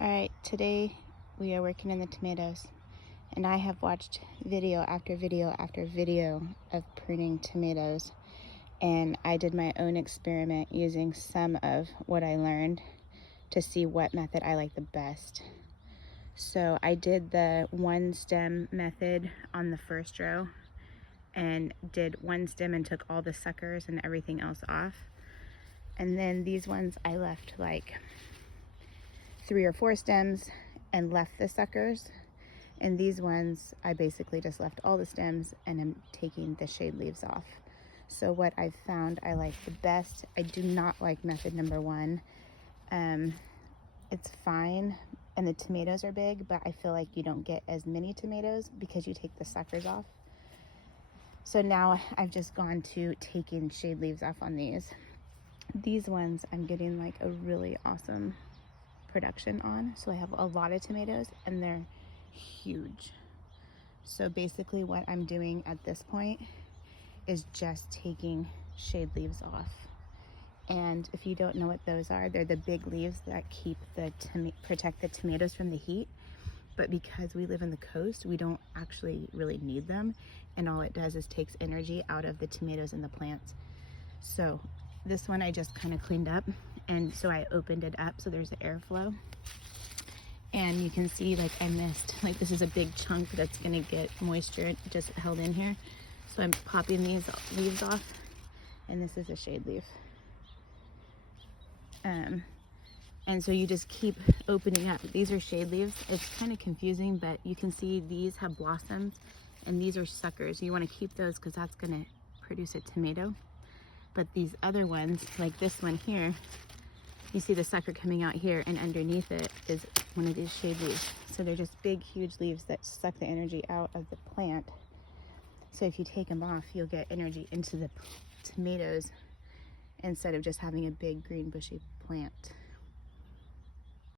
Alright, today we are working in the tomatoes, and I have watched video after video after video of pruning tomatoes, and I did my own experiment using some of what I learned to see what method I like the best. So I did the one stem method on the first row and did one stem and took all the suckers and everything else off. And then these ones I left like 3 or 4 stems and left the suckers, and these ones I basically just left all the stems and I'm taking the shade leaves off. So what I've found I like the best, I do not like method number 1. It's fine and the tomatoes are big, but I feel like you don't get as many tomatoes because you take the suckers off. So now I've just gone to taking shade leaves off on these. These ones I'm getting like a really awesome production on, so I have a lot of tomatoes and they're huge. So basically what I'm doing at this point is just taking shade leaves off. And if you don't know what those are, they're the big leaves that keep protect the tomatoes from the heat. But because we live in the coast, we don't actually really need them, and all it does is takes energy out of the tomatoes and the plants. So this one I just kind of cleaned up, and so I opened it up so there's airflow, and you can see like I missed, like this is a big chunk that's gonna get moisture just held in here. So I'm popping these leaves off, and this is a shade leaf. And so you just keep opening up. These are shade leaves. It's kind of confusing, but you can see these have blossoms and these are suckers. You want to keep those because that's going to produce a tomato. But these other ones, like this one here, you see the sucker coming out here, and underneath it is one of these shade leaves. So they're just big, huge leaves that suck the energy out of the plant. So if you take them off, you'll get energy into the tomatoes instead of just having a big green bushy plant.